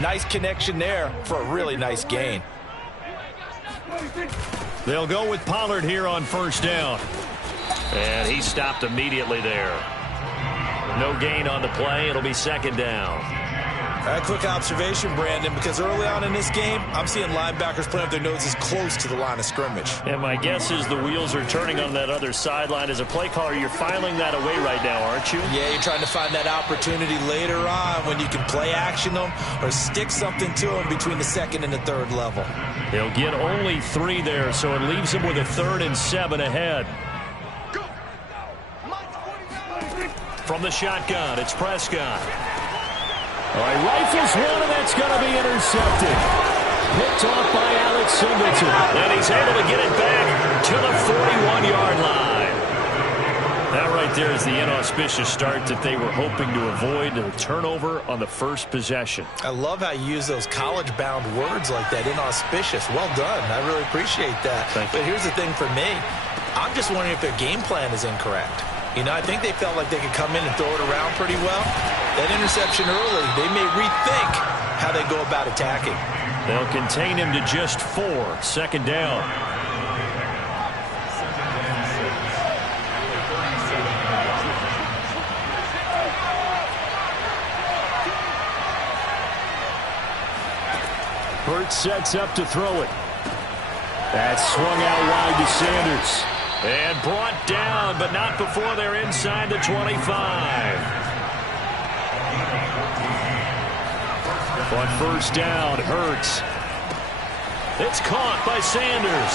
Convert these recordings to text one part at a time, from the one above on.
Nice connection there for a really nice gain. They'll go with Pollard here on first down. And he stopped immediately there. No gain on the play. It'll be second down. A quick observation, Brandon, because early on in this game, I'm seeing linebackers playing with their noses close to the line of scrimmage. And my guess is the wheels are turning on that other sideline. As a play caller, you're filing that away right now, aren't you? Yeah, you're trying to find that opportunity later on when you can play action them or stick something to them between the second and the third level. He'll get only 3 there, so it leaves him with a 3rd and 7 ahead. From the shotgun, it's Prescott. All right, rifles one, and that's going to be intercepted. Picked off by Alex Singleton. And he's able to get it back to the 41-yard line. That right there is the inauspicious start that they were hoping to avoid, a turnover on the first possession. I love how you use those college-bound words like that, inauspicious. Well done. I really appreciate that. Thank you. But here's the thing for me. I'm just wondering if their game plan is incorrect. You know, I think they felt like they could come in and throw it around pretty well. That interception early, they may rethink how they go about attacking. They'll contain him to just 4. Second down. Hurts sets up to throw it. That's swung out wide to Sanders. And brought down, but not before they're inside the 25. On first down, Hurts. It's caught by Sanders.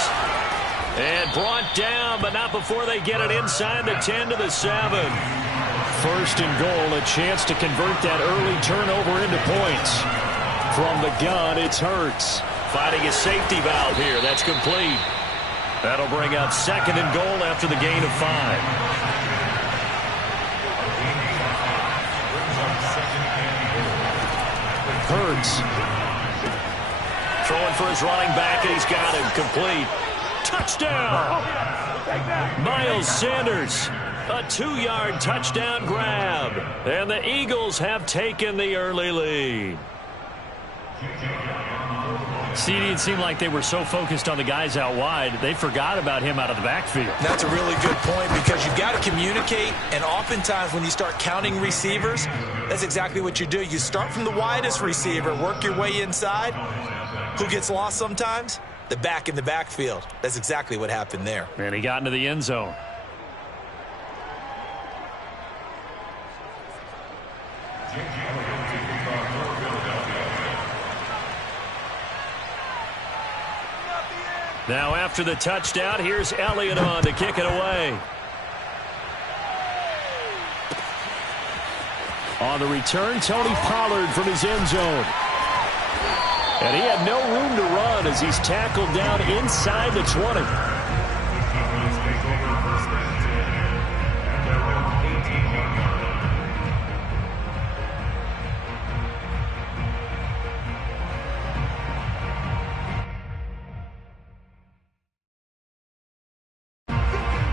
And brought down, but not before they get it inside the 10 to the 7. First and goal, a chance to convert that early turnover into points. From the gun, it's Hurts. Finding a safety valve here. That's complete. That'll bring up second and goal after the gain of 5. Hurts. Throwing for his running back, and he's got him. Complete. Touchdown! Miles Sanders. A 2-yard touchdown grab. And the Eagles have taken the early lead. CD, it seemed like they were so focused on the guys out wide, they forgot about him out of the backfield. That's a really good point because you've got to communicate, and oftentimes when you start counting receivers, that's exactly what you do. You start from the widest receiver, work your way inside. Who gets lost sometimes? The back in the backfield. That's exactly what happened there. And he got into the end zone. Now after the touchdown, here's Elliott on to kick it away. On the return, Tony Pollard from his end zone. And he had no room to run as he's tackled down inside the 20.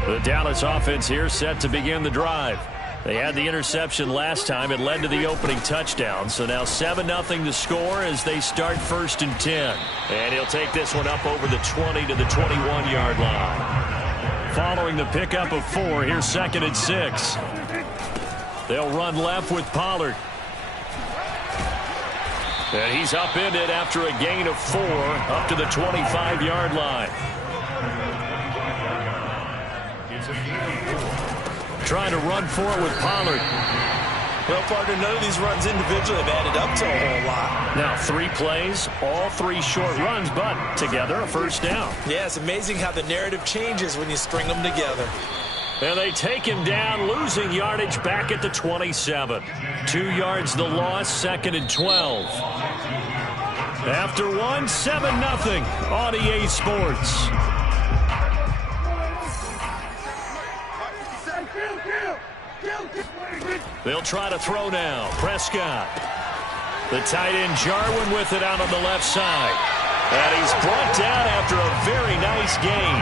The Dallas offense here set to begin the drive. They had the interception last time. It led to the opening touchdown. So now 7-0 to score as they start first and 10. And he'll take this one up over the 20 to the 21-yard line. Following the pickup of 4, here's second and 6. They'll run left with Pollard. And he's upended after a gain of 4 up to the 25-yard line. Trying to run for it with Pollard. Well, partner, none of these runs individually have added up to a whole lot. Now 3 plays, all 3 short runs, but together a first down. Yeah, it's amazing how the narrative changes when you string them together. And they take him down, losing yardage back at the 27. 2 yards the loss, second and 12. After 1, 7-0 on EA Sports. They'll try to throw now. Prescott. The tight end Jarwin with it out on the left side. And he's brought down after a very nice gain.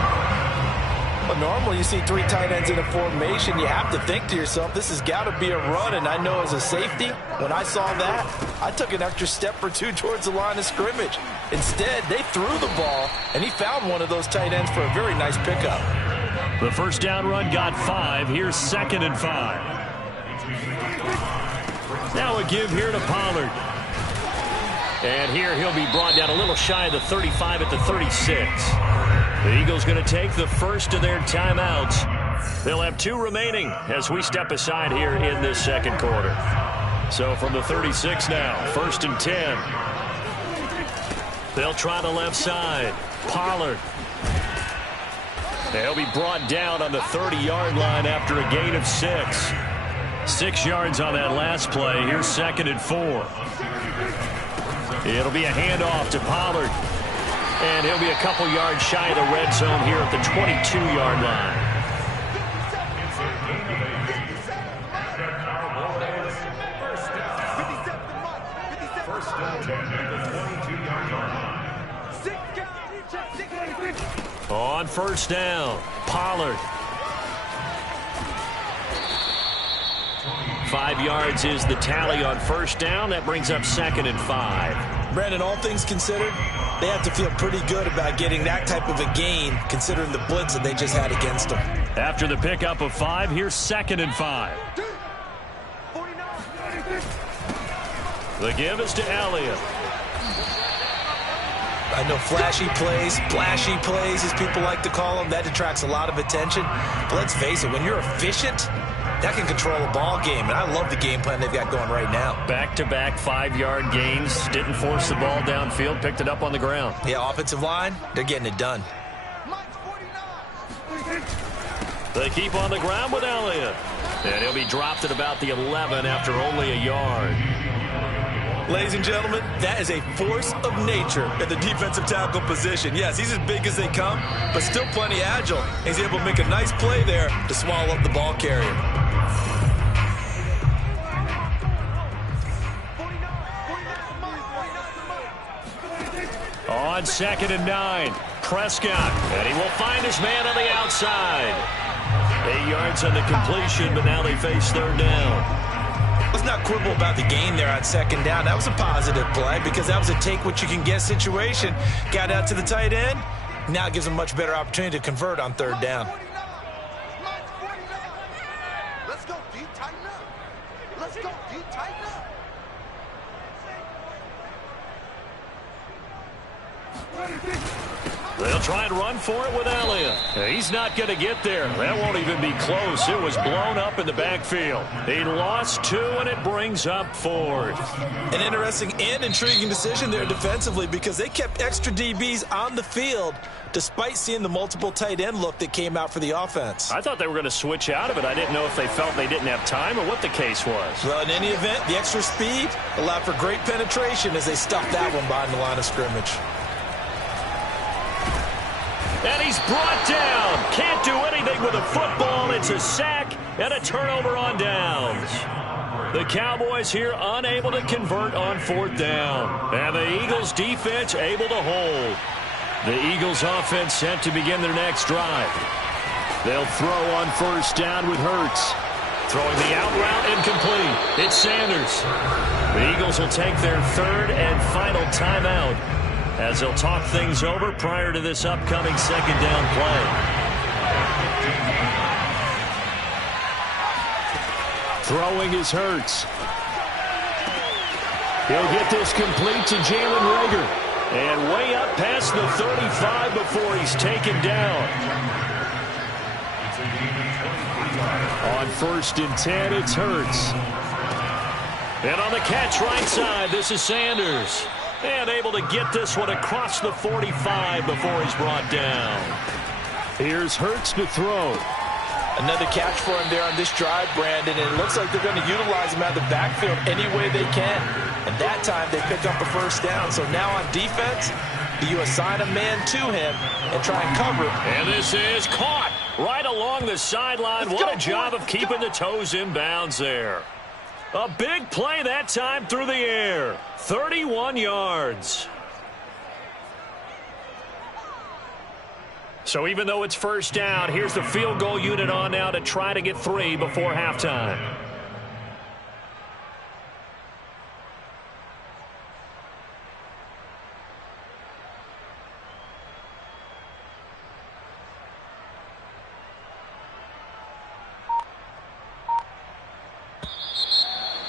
Well, normally you see 3 tight ends in a formation. You have to think to yourself, this has got to be a run. And I know as a safety, when I saw that, I took an extra step or 2 towards the line of scrimmage. Instead, they threw the ball, and he found one of those tight ends for a very nice pickup. The first down run got 5. Here's 2nd and 5. Now a give here to Pollard. And here he'll be brought down a little shy of the 35 at the 36. The Eagles going to take the first of their timeouts. They'll have 2 remaining as we step aside here in this second quarter. So from the 36 now, 1st and 10. They'll try the left side. Pollard. They'll be brought down on the 30-yard line after a gain of 6. 6 yards on that last play. Here's 2nd and 4. It'll be a handoff to Pollard. And he'll be a couple yards shy of the red zone here at the 22-yard line. On first down, Pollard. 5 yards is the tally on first down. That brings up 2nd and 5. Brandon, all things considered, they have to feel pretty good about getting that type of a gain, considering the blitz that they just had against them. After the pickup of 5, here's 2nd and 5. The give is to Elliott. I know flashy plays, splashy plays, as people like to call them, that attracts a lot of attention. But let's face it, when you're efficient, that can control a ball game, and I love the game plan they've got going right now. Back-to-back 5-yard gains, didn't force the ball downfield, picked it up on the ground. Yeah, offensive line, they're getting it done. They keep on the ground with Elliott. And he'll be dropped at about the 11 after only a yard. Ladies and gentlemen, that is a force of nature at the defensive tackle position. Yes, he's as big as they come, but still plenty agile. He's able to make a nice play there to swallow up the ball carrier. On 2nd and 9, Prescott, and he will find his man on the outside. 8 yards on the completion, but now they face 3rd down. Let's not quibble about the gain there on 2nd down. That was a positive play because that was a take-what-you-can-get situation. Got out to the tight end. Now it gives them a much better opportunity to convert on 3rd down. Let's go deep, tighten up. Let's go deep, tighten up. They'll try and run for it with Elliott. He's not going to get there. That won't even be close. It was blown up in the backfield. He lost 2, and it brings up 4th. An interesting and intriguing decision there defensively because they kept extra DBs on the field despite seeing the multiple tight end look that came out for the offense. I thought they were going to switch out of it. I didn't know if they felt they didn't have time or what the case was. Well, in any event, the extra speed allowed for great penetration as they stuffed that one behind the line of scrimmage. And he's brought down. Can't do anything with a football. It's a sack and a turnover on downs. The Cowboys here unable to convert on 4th down. And the Eagles defense able to hold. The Eagles offense set to begin their next drive. They'll throw on first down with Hurts. Throwing the out route incomplete. It's Sanders. The Eagles will take their 3rd and final timeout as they'll talk things over prior to this upcoming 2nd down play. Throwing is Hurts. He'll get this complete to Jalen Reagor. And way up past the 35 before he's taken down. On 1st and 10, it's Hurts. And on the catch right side, this is Sanders. And able to get this one across the 45 before he's brought down. Here's Hurts to throw. Another catch for him there on this drive, Brandon, and it looks like they're going to utilize him out of the backfield any way they can. And that time they pick up a first down. So now on defense, you assign a man to him and try and cover. And this is caught right along the sideline. What a job of keeping the toes in bounds there. A big play that time through the air. 31 yards. So So even though it's first down, here's the field goal unit on now to try to get 3 before halftime.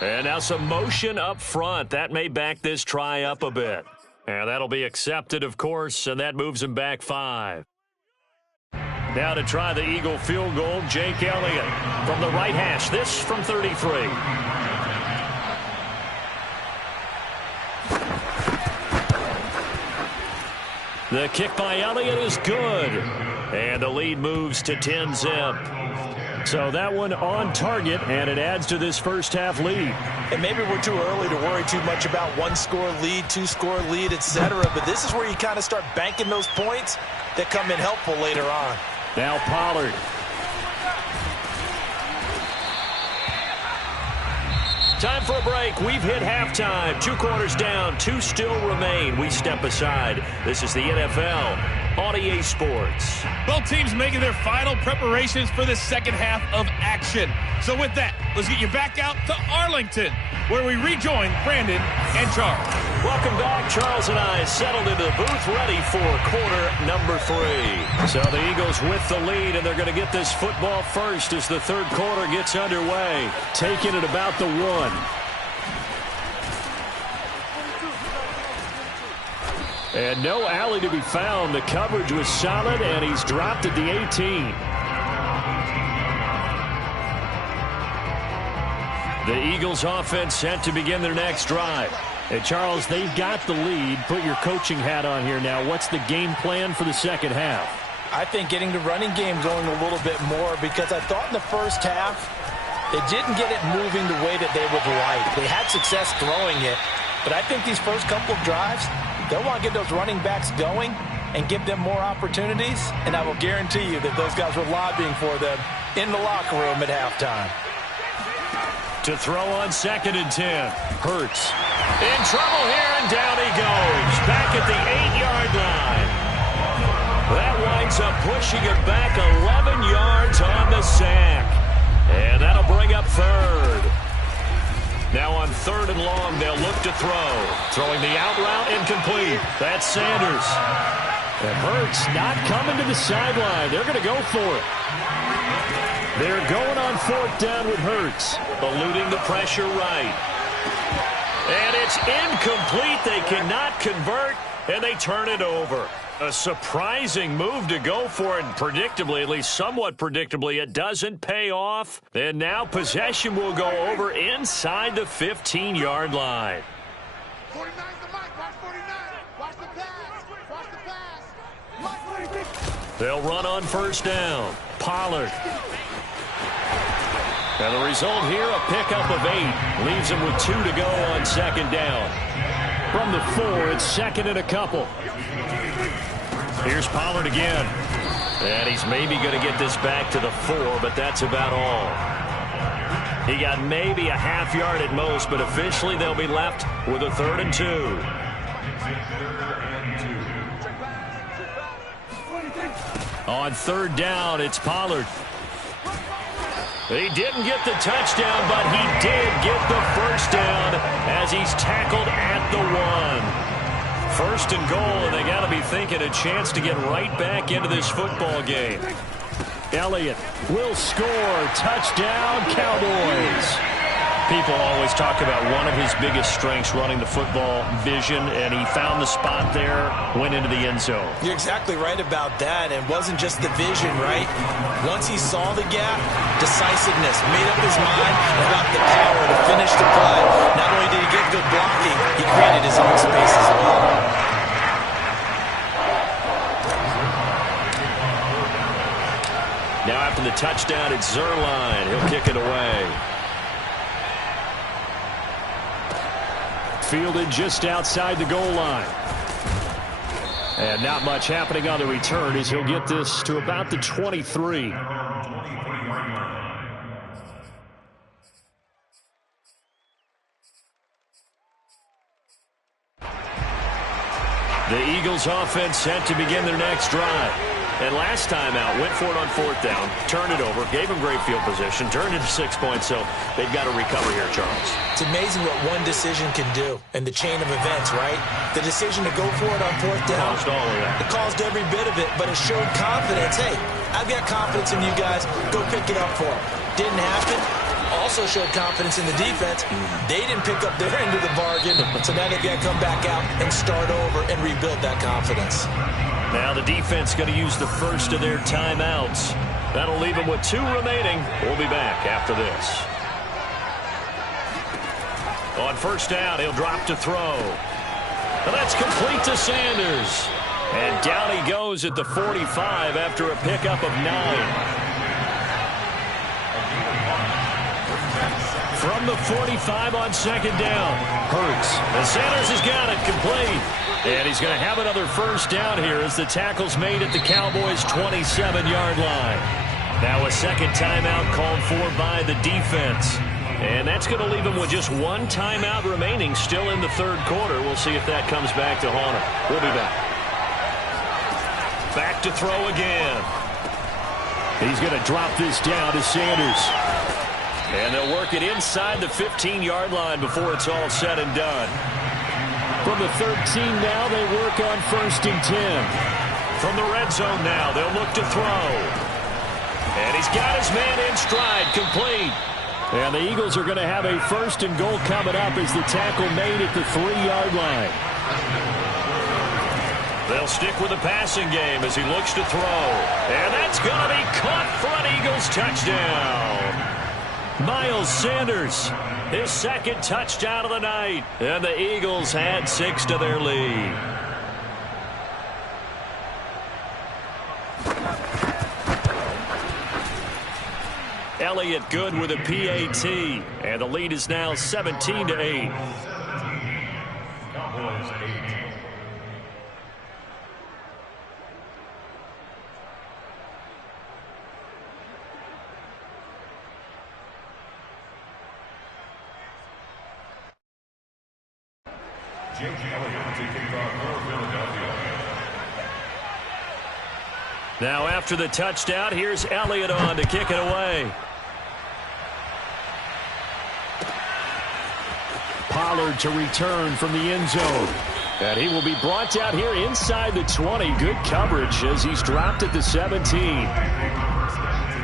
And now some motion up front. That may back this try up a bit. And that'll be accepted, of course, and that moves him back 5. Now to try the Eagle field goal, Jake Elliott from the right hash. This from 33. The kick by Elliott is good. And the lead moves to 10-zip. So that one on target, and it adds to this first half lead. And maybe we're too early to worry too much about 1-score lead, 2-score lead, etc. But this is where you kind of start banking those points that come in helpful later on. Now Pollard. Time for a break. We've hit halftime. 2 quarters down. 2 still remain. We step aside. This is the NFL on EA Sports. Both teams making their final preparations for the second half of action. So with that, let's get you back out to Arlington, where we rejoin Brandon and Charles. Welcome back. Charles and I settled into the booth, ready for quarter number 3. So the Eagles with the lead, and they're going to get this football first as the third quarter gets underway. Taking it about the 1. And no alley to be found. The coverage was solid, and he's dropped at the 18. The Eagles offense set to begin their next drive. And Charles, they've got the lead. Put your coaching hat on here now. What's the game plan for the second half? I think getting the running game going a little bit more, because I thought in the first half they didn't get it moving the way that they would like. They had success throwing it, but I think these first couple of drives, they'll want to get those running backs going and give them more opportunities, and I will guarantee you that those guys were lobbying for them in the locker room at halftime. To throw on 2nd and 10. Hurts. In trouble here, and down he goes. Back at the 8-yard line. That winds up pushing him back 11 yards on the sack. And that'll bring up 3rd. Now on 3rd and long, they'll look to throw. Throwing the out route, incomplete. That's Sanders. And Hurts not coming to the sideline. They're going to go for it. They're going on 4th down with Hurts. Eluding the pressure right. And it's incomplete. They cannot convert, and they turn it over. A surprising move to go for it, and predictably, at least somewhat predictably, it doesn't pay off. And now possession will go over inside the 15-yard line. 49's the mic. Watch 49. Watch the pass. Watch the pass. Watch 46. They'll run on 1st down. Pollard. And the result here, a pickup of 8. Leaves them with 2 to go on 2nd down. From the 4, it's 2nd and a couple. Here's Pollard again. And he's maybe going to get this back to the 4, but that's about all. He got maybe a half yard at most, but officially they'll be left with a 3rd and 2. On 3rd down, it's Pollard. He didn't get the touchdown, but he did get the first down as he's tackled at the 1. 1st and goal, and they got to be thinking a chance to get right back into this football game. Elliott will score. Touchdown, Cowboys. People always talk about one of his biggest strengths, running the football, vision, and he found the spot there, went into the end zone. You're exactly right about that. It wasn't just the vision, right? Once he saw the gap, decisiveness, made up his mind, and got the power to finish the play. Not only did he get good blocking, he created his own space as well. Now after the touchdown, it's Zerline. He'll kick it away. Fielded just outside the goal line. And not much happening on the return as he'll get this to about the 23. The Eagles offense set to begin their next drive. And last time out, went for it on 4th down, turned it over, gave him great field position, turned it to 6 points, so they've got to recover here, Charles. It's amazing what one decision can do in the chain of events, right? The decision to go for it on 4th down. Caused all of that. It caused every bit of it, but it showed confidence. Hey, I've got confidence in you guys. Go pick it up for it. Didn't happen. Also showed confidence in the defense. They didn't pick up their end of the bargain, so now they've got to come back out and start over and rebuild that confidence. Now the defense going to use the first of their timeouts. That'll leave them with 2 remaining. We'll be back after this. On 1st down, he'll drop to throw. And that's complete to Sanders. And down he goes at the 45 after a pickup of 9. From the 45 on 2nd down. Hurts. And Sanders has got it complete. And he's going to have another 1st down here as the tackle's made at the Cowboys' 27-yard line. Now a 2nd timeout called for by the defense. And that's going to leave him with just 1 timeout remaining still in the 3rd quarter. We'll see if that comes back to haunt him. We'll be back. Back to throw again. He's going to drop this down to Sanders. And they'll work it inside the 15-yard line before it's all said and done. From the 13 now, they work on 1st and 10. From the red zone now, they'll look to throw. And he's got his man in stride, complete. And the Eagles are going to have a 1st and goal coming up as the tackle made at the 3-yard line. They'll stick with the passing game as he looks to throw. And that's going to be caught for an Eagles touchdown. Miles Sanders, his 2nd touchdown of the night. And the Eagles had 6 to their lead. Elliott good with a PAT. And the lead is now 17-8. Cowboys 8. Now after the touchdown, here's Elliott on to kick it away. Pollard to return from the end zone. And he will be brought down here inside the 20. Good coverage as he's dropped at the 17.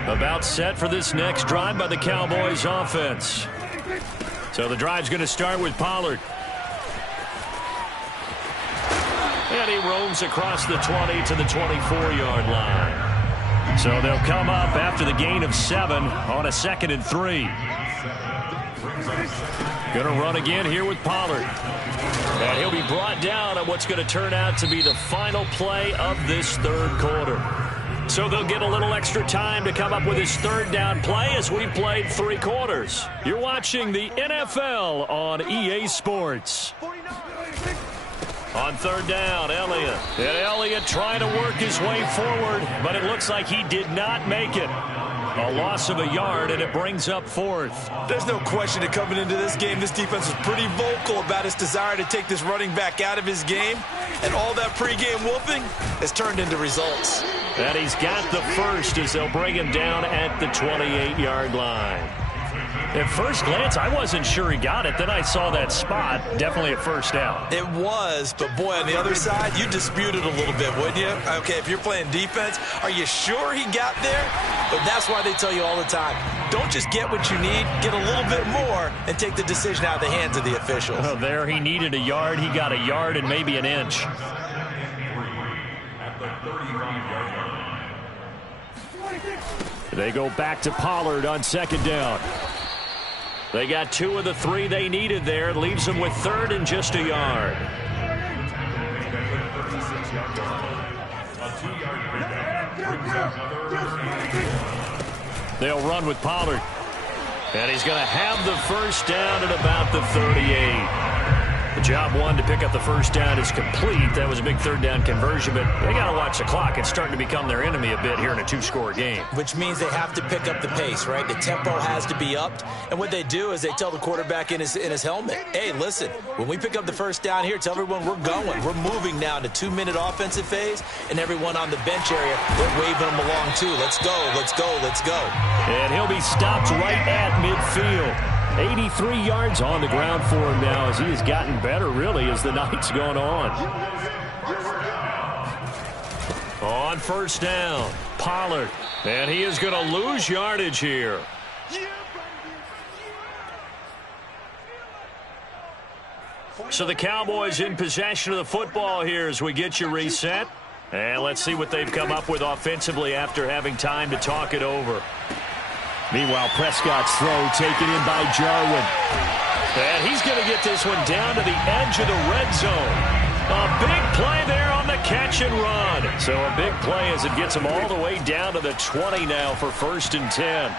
About set for this next drive by the Cowboys offense. So the drive's going to start with Pollard. And he roams across the 20 to the 24-yard line. So they'll come up after the gain of 7 on a 2nd and 3. Going to run again here with Pollard. And he'll be brought down on what's going to turn out to be the final play of this 3rd quarter. So they'll get a little extra time to come up with his 3rd down play as we played 3 quarters. You're watching the NFL on EA Sports. On 3rd down, Elliott. And Elliott trying to work his way forward, but it looks like he did not make it. A loss of a yard, and it brings up 4th. There's no question that coming into this game, this defense was pretty vocal about its desire to take this running back out of his game. And all that pregame whooping has turned into results. And he's got the 1st as they'll bring him down at the 28-yard line. At first glance, I wasn't sure he got it. Then I saw that spot. Definitely a 1st down. It was, but boy, on the other side, you dispute it a little bit, wouldn't you? Okay, if you're playing defense, are you sure he got there? But that's why they tell you all the time, don't just get what you need, get a little bit more, and take the decision out of the hands of the officials. Oh, there he needed a yard. He got a yard and maybe an inch. They go back to Pollard on 2nd down. They got 2 of the 3 they needed there. It leaves them with 3rd and just a yard. They'll run with Pollard. And he's going to have the 1st down at about the 38. Job one to pick up the first down is complete. That was a big third down conversion, but they got to watch the clock. It's starting to become their enemy a bit here in a two-score game. Which means they have to pick up the pace, right? The tempo has to be upped. And what they do is they tell the quarterback in his helmet, hey, listen, when we pick up the first down here, tell everyone we're going. We're moving now to 2-minute offensive phase, and everyone on the bench area, they're waving them along too. Let's go, let's go, let's go. And he'll be stopped right at midfield. 83 yards on the ground for him now as he has gotten better, really, as the night's gone on. On first down, Pollard. And he is going to lose yardage here. So the Cowboys in possession of the football here as we get you reset. And let's see what they've come up with offensively after having time to talk it over. Meanwhile, Prescott's throw taken in by Jarwin. And he's going to get this one down to the edge of the red zone. A big play there on the catch and run. So a big play as it gets him all the way down to the 20 now for 1st and 10.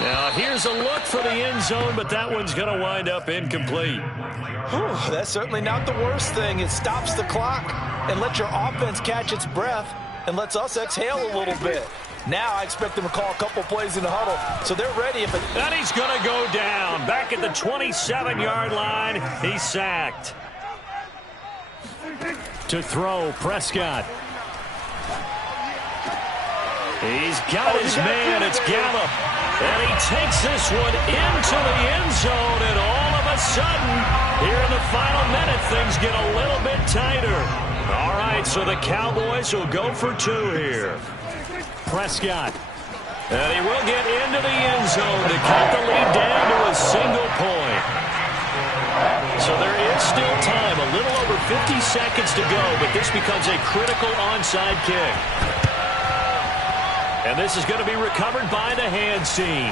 Now here's a look for the end zone, but that one's going to wind up incomplete. Whew, that's certainly not the worst thing. It stops the clock and lets your offense catch its breath and lets us exhale a little bit. Now I expect them to call a couple plays in the huddle, so they're ready. And he's going to go down. Back at the 27-yard line, he's sacked. To throw, Prescott. He's got his man. It's Gallup. And he takes this one into the end zone, and all of a sudden, here in the final minute, things get a little bit tighter. All right, so the Cowboys will go for 2 here. Prescott. And he will get into the end zone to cut the lead down to a single point. So there is still time, a little over 50 seconds to go, but this becomes a critical onside kick. And this is going to be recovered by the hands team.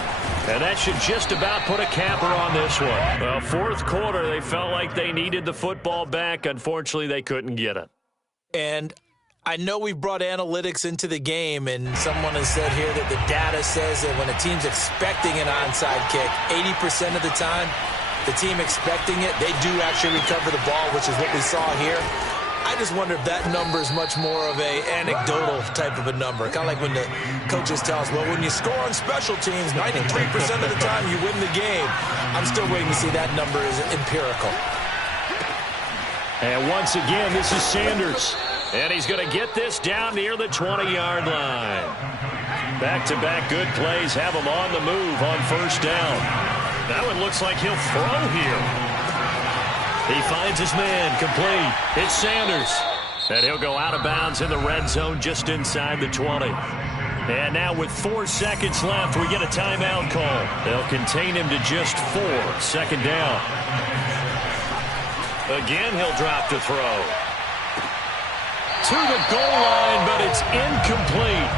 And that should just about put a capper on this one. Well, 4th quarter, they felt like they needed the football back. Unfortunately, they couldn't get it. And I know we brought analytics into the game, and someone has said here that the data says that when a team's expecting an onside kick, 80% of the time, the team expecting it, they do actually recover the ball, which is what we saw here. I just wonder if that number is much more of a anecdotal type of a number. Kind of like when the coaches tell us, well, when you score on special teams, 93% of the time you win the game. I'm still waiting to see that number is empirical. And once again, this is Sanders. And he's going to get this down near the 20-yard line. Back-to-back good plays have him on the move on first down. That one looks like he'll throw here. He finds his man complete. It's Sanders. And he'll go out of bounds in the red zone just inside the 20. And now with 4 seconds left, we get a timeout call. They'll contain him to just 4. 2nd down. Again, he'll drop to throw. To the goal line, but it's incomplete.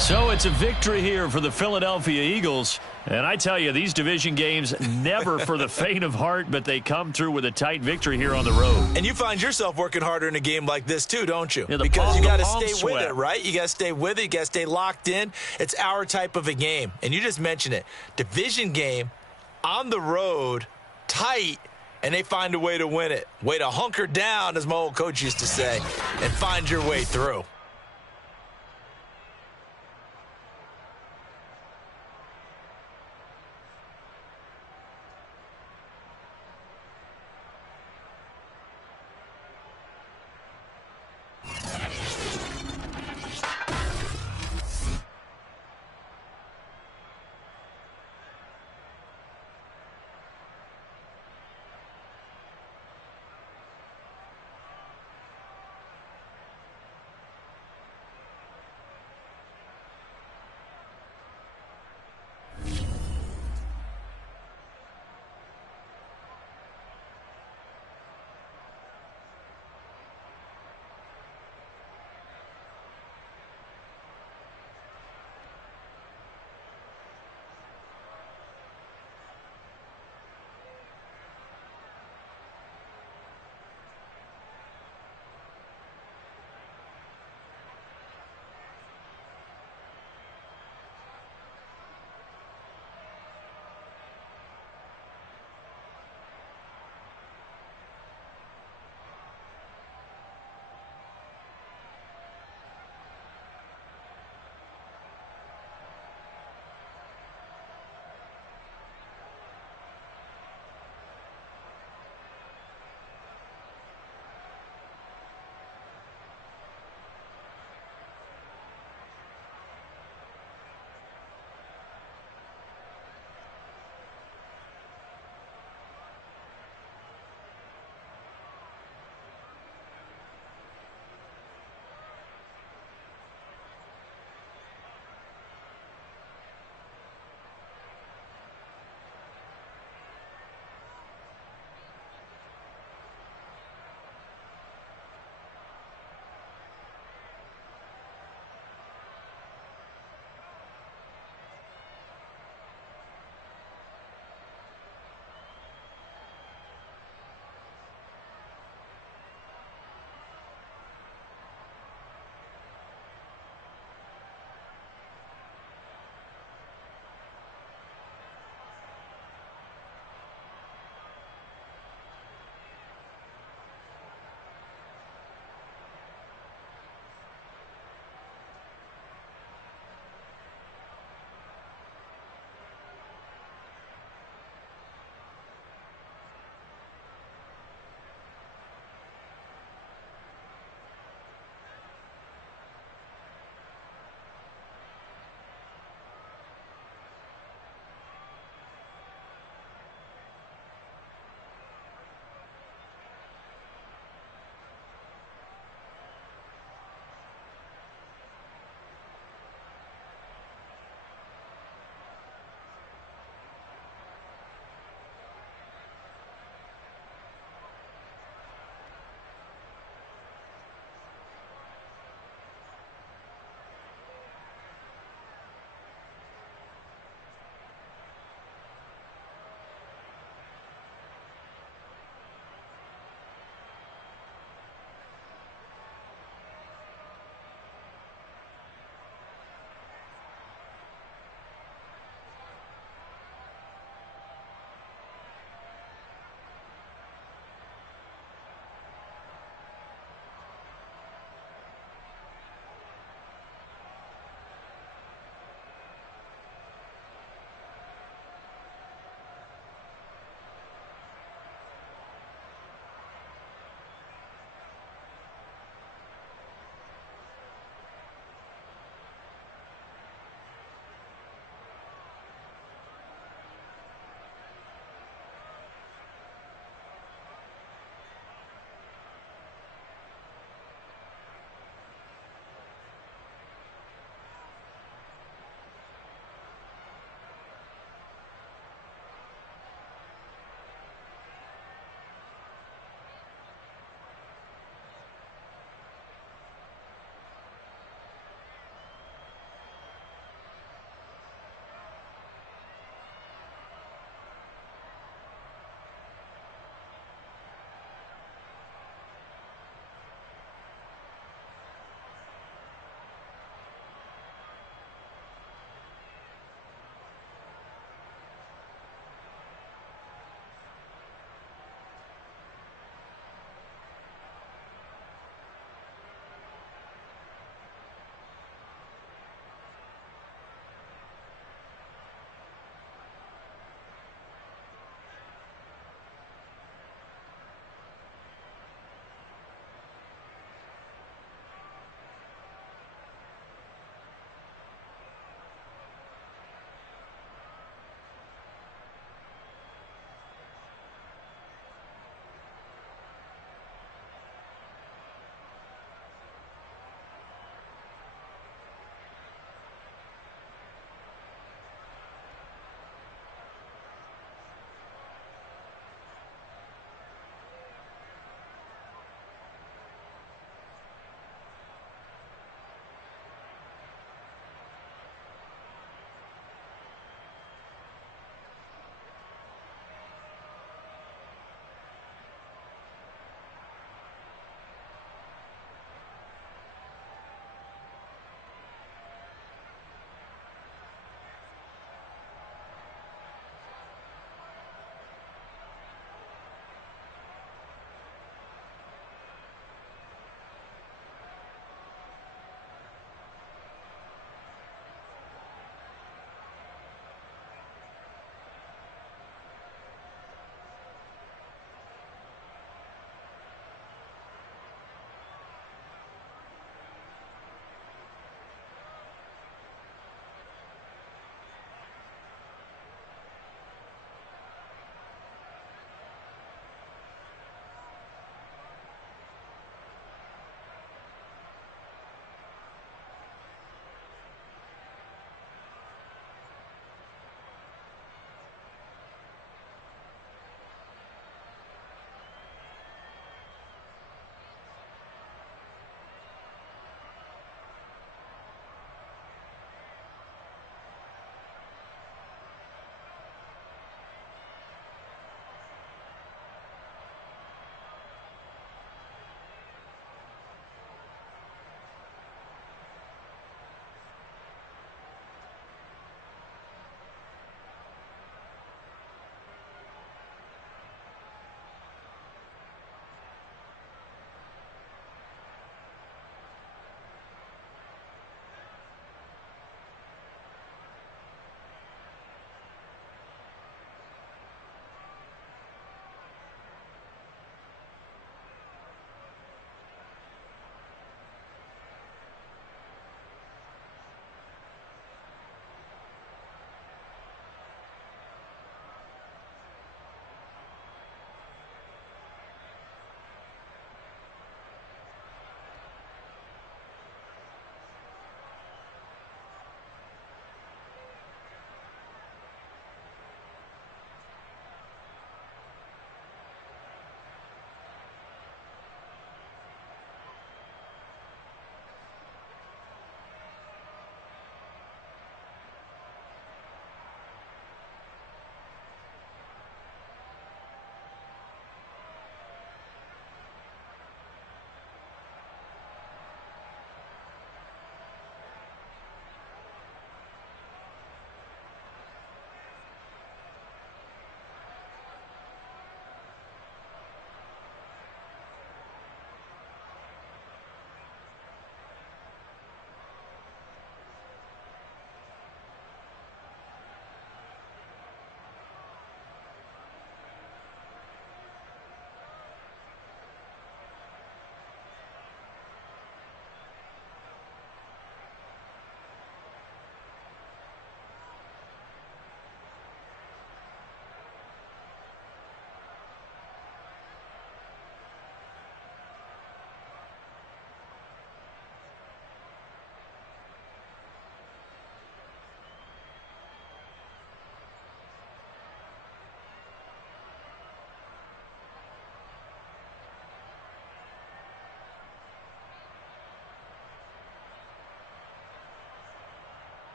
So it's a victory here for the Philadelphia Eagles. And I tell you, these division games never for the faint of heart, but they come through with a tight victory here on the road. And you find yourself working harder in a game like this too, don't you? Yeah, because you got to stay with it, right? You got to stay with it. You got to stay locked in. It's our type of a game. And you just mentioned it. Division game, on the road, tight, and they find a way to win it. Way to hunker down, as my old coach used to say, and find your way through.